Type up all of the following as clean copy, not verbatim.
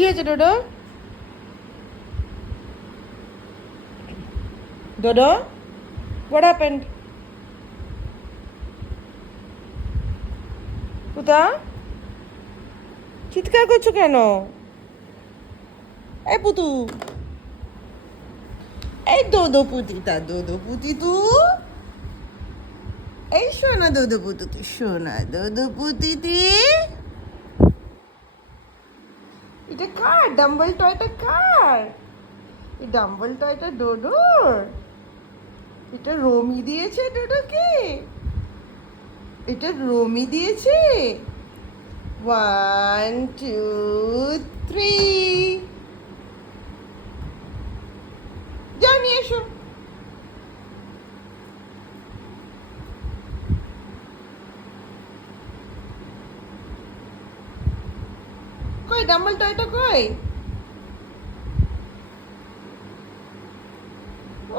কি হয়েছে Dodo? Dodo, what happened? পুতা, চিৎকার করছো কেন? এই পুতু, এই দোদো পুতিটা, দোদো পুতি তু, এই শোনা দোদো পুতু তুই, শোনা দোদো পুতিটি। এটা কার ডাম্বল টয়টা? কার এই ডাম্বল টয়টা? ডোডোর। এটা রমি দিয়েছে ডোডোকে। এটা রমি দিয়েছে। 1 2 3, যাও নিয়ে এসো। কই ডাম্বল টয়টা কই?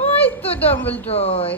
ওই তো ডাম্বল টয়।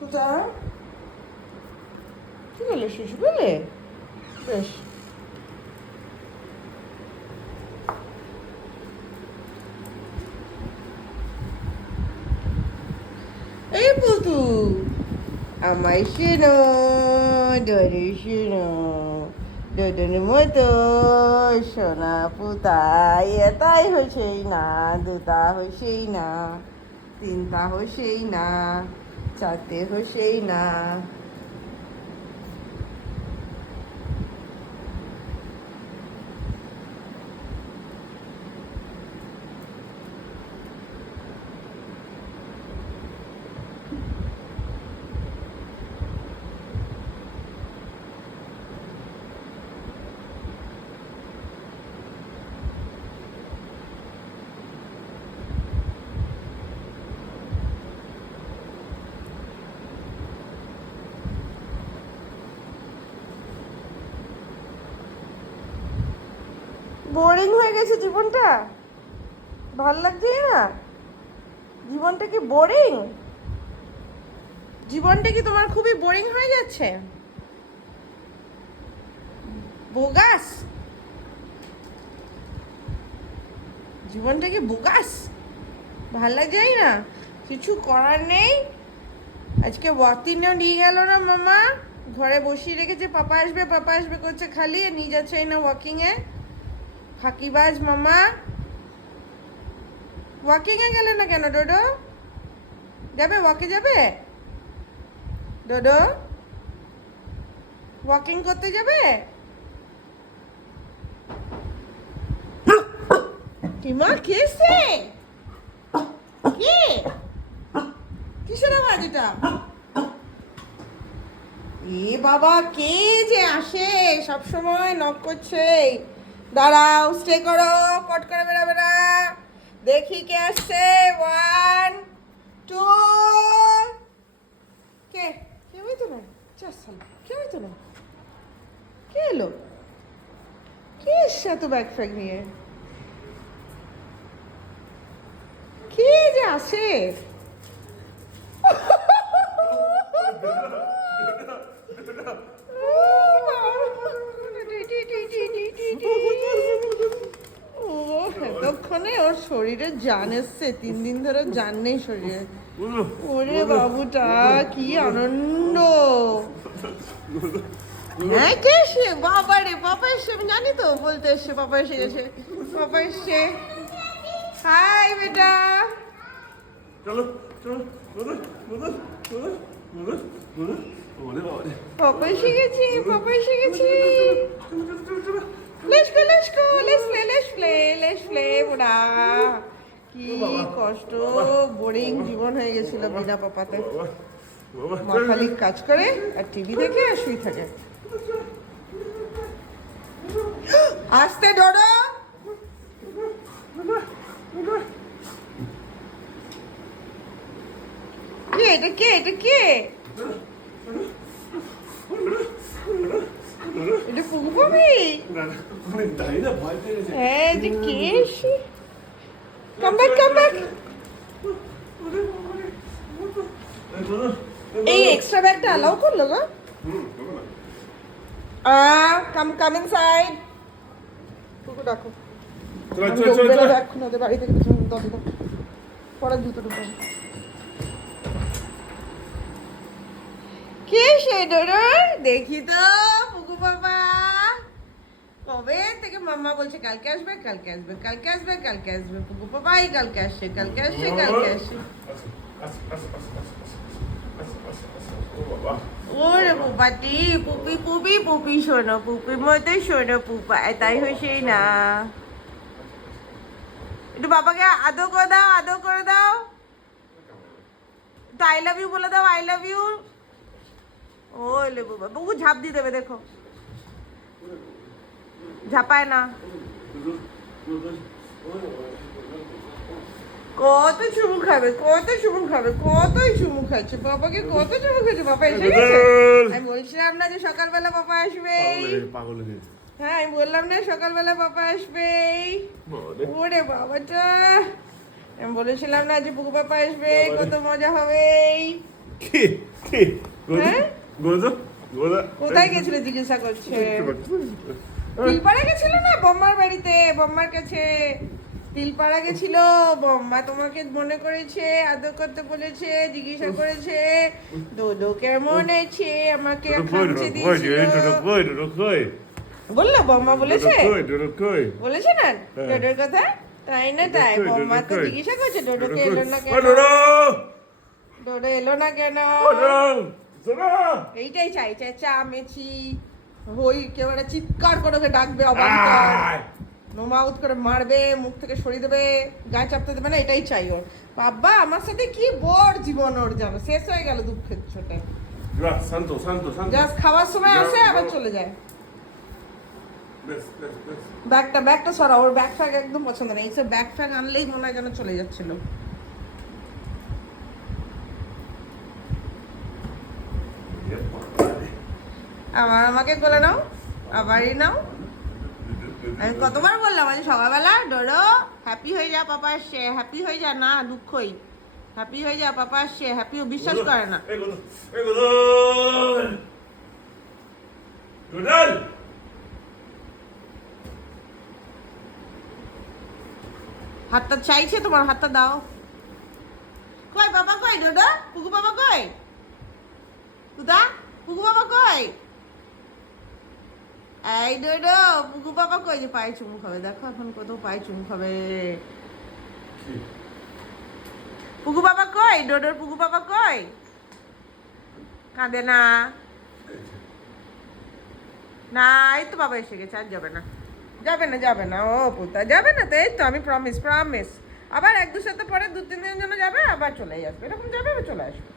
কোথায় কি বলে? শুশু বলে? বেশ। এই পুতু, আমায় শোনো, ডরে শোনো, ডোডোর মতো সোনা পুতাই, এটাই হইছেই না, দুটা হইছেই না, তিনটা হইছেই না, চারটে হইছেই না। বোরিং হয়ে গেছে জীবনটা? ভাল লাগছে না? জীবনটা কি বোরিং? জীবনটা কি তোমার খুবই বোরিং হয়ে যাচ্ছে? বোগাস? জীবনটা কি বোগাস? ভাল লাগছে না? কিছু করার নেই। আজকে ওয়াতিনেও নিয়ে গেল না মামা, ঘরে বসিয়ে রেখেছে। পাপা আসবে করছে খালি, নিয়ে যাচ্ছে না ওয়াকিংয়ে। ফাঁকিবাজ মামা। ওয়াকিংয়ে গেলে না কেন ডোডো? যাবে ওয়াকে যাবে? ডোডো ওয়াকিং করতে যাবে? কিমা কেসে? কে? কিসের আওয়াজ এটা? এ বাবা, কে যে আসে সব সময় নক করছে? দাঁড়াও, স্টে করো, পট করে বেরাবে না। দেখি কে আসছে। 1 2। কে? কেউই তো না। চাল কেউই তো না। কে এলো? কে এসছে এত ব্যাগ ফ্যাগ নিয়ে? কে যে আসে? এতক্ষণে ওর শরীরে জান এসছে। 3 দিন ধরে জান নেই শরীরে। ওরে বাবুটা, কি আনন্দ! হ্যাঁ কে এসে? বাবা রে, পাপা এসে, আমি জানি তো, বলতে এসছে পাপা এসে গেছে। পাপা এসছে। হাই বেটা। চলো চলো চলো চলো চলো চলো চলো ওরে বাবা পাপা এসে গেছে, পাপা এসে গেছে। Let's go, let's go, let's play, let's play, let's play, বোড়া। কি কষ্ট, বোরিং জীবন হয়ে গেছিল বিনা পাপাতে। মা খালি কাজ করে আর টিভি দেখে আর শুয়ে থাকে। আস্তে ডোডো। কে এটা, কে এটা, কে এটা? পুকু পাবি? হ্যাঁ, যে কে এসে? Come back, come back. এই এক্সট্রা ব্যাগটা অ্যালাউ করলো গো? কাম ইনসাইড। পুকু ডাকো। এখন ওদের বাড়ি থেকে কিছু পরের জুতো ঢুকো। কে সে ডোডো? দেখি তো পুকু বাবা। কবে থেকে মাম্মা বলছে কালকে আসবে, কালকে আসবে, কালকে আসবে, কালকে আসবে। পুকু বাবাই কালকে আসছে, কালকে আসছে, কালকে আসছে। ওরে পুপাটি, পুপি পুপি পুপি শোনো, পুপির মতো শোনো পুপা, তাই হয়েছে না? একটু বাবাকে আদর করে দাও, আদর করে দাও। তো আই লাভ ইউ বলে দাও, আই লাভ ইউ। ও লে বাবা, বাবু ঝাঁপ দিয়ে দেবে, দেখো ঝাপায় না। কত চুমু খাবে, কত চুমু খাবে, কতই চুমু খাচ্ছে বাবাকে, কত চুমু খাচ্ছে। বাবা এসে গেছে। আমি বলছিলাম না যে সকালবেলা পাপা আসবে। হ্যাঁ, আমি বললাম না সকালবেলা পাপা আসবে। ওরে বাবাটা, আমি বলেছিলাম না যে পুকু পাপা আসবে, কত মজা হবে। হ্যাঁ, কোথায় গেছিল জিজ্ঞাসা করছে? তিলপাড়া গেছিল না, বম্মার বাড়িতে, বম্মার কাছে। তিলপাড়া গেছিল, বম্মা তোমাকে মনে করেছে, আদর করতে বলেছে, জিজ্ঞাসা করেছে দোদো কেমন আছে, আমাকে খামচে দিয়েছিল। বললো বম্মা বলেছে, বলেছে না ডোডোর কথা? তাই না? তাই বম্মা তো জিজ্ঞাসা করছে ডোডোকে এলো না কেন, ডোডো এলো না কেন। এইটাই চাই, চাই চা মেছি হই, কেউ একটা চিৎকার করে ওকে ডাকবে, অবান্তর নোমাউত করে মারবে, মুখ থেকে সরিয়ে দেবে, গায়ে চাপতে দেবে না, এটাই চাই ওর। বাবা আমার সাথে কি বড় জীবন ওর, জানো শেষ হয়ে গেল দুঃখের ছোটে। জাস্ট খাওয়ার সময় আসে আবার চলে যায়। ব্যাগটা সরা, ওর ব্যাগ ফ্যাগ একদম পছন্দ নেই। এইসব ব্যাগ ফ্যাগ আনলেই মনে হয় যেন চলে যাচ্ছিল। আবার আমাকে বলে নাও, আবারই নাও। আমি কতবার বললাম আজ সকালবেলা, ডোডো হ্যাপি হয়ে যা, পাপা আসছে, হ্যাপি হয়ে যা, না দুঃখই, হ্যাপি হয়ে যা, পাপা আসছে, হ্যাপি। ও বিশ্বাস করে না। হাতটা চাইছে তোমার, হাতটা দাও। কই বাবা, কই ডোডো? পুকু বাবা কই? কুদা পুকু বাবা কই? এই ডোডো, পুকু বাবা কই? যে পায়ে চুমু খাবে, দেখো এখন কোথাও পায়ে চুমু খাবে। পুকু বাবা কই? ডোডোর পুকু বাবা কই? কাঁদে না, না এই তো বাবা এসে গেছে, আর যাবে না, যাবে না, যাবে না, ও পুতা যাবে না তো। এই তো আমি প্রমিস, প্রমিস। আবার এক দু সপ্তাহ পরে 2-3 দিনের জন্য যাবে, আবার চলে আসবে, এরকম যাবে আবার চলে আসবে।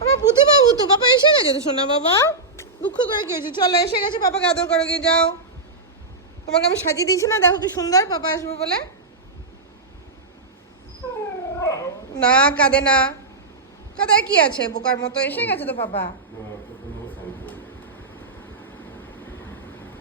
আমার পুঁতি বাবু তো, বাবা এসে গেছে তো সোনা বাবা, দুঃখ করে কি হয়েছে? চলো এসে গেছে, পাপাকে আদর করে গিয়ে যাও। তোমাকে আমি সাজিয়ে দিয়েছি না, দেখো কি সুন্দর, পাপা আসবে বলে। না কাঁদে না, কাদায় কি আছে, বোকার মতো এসে গেছে তো পাপা।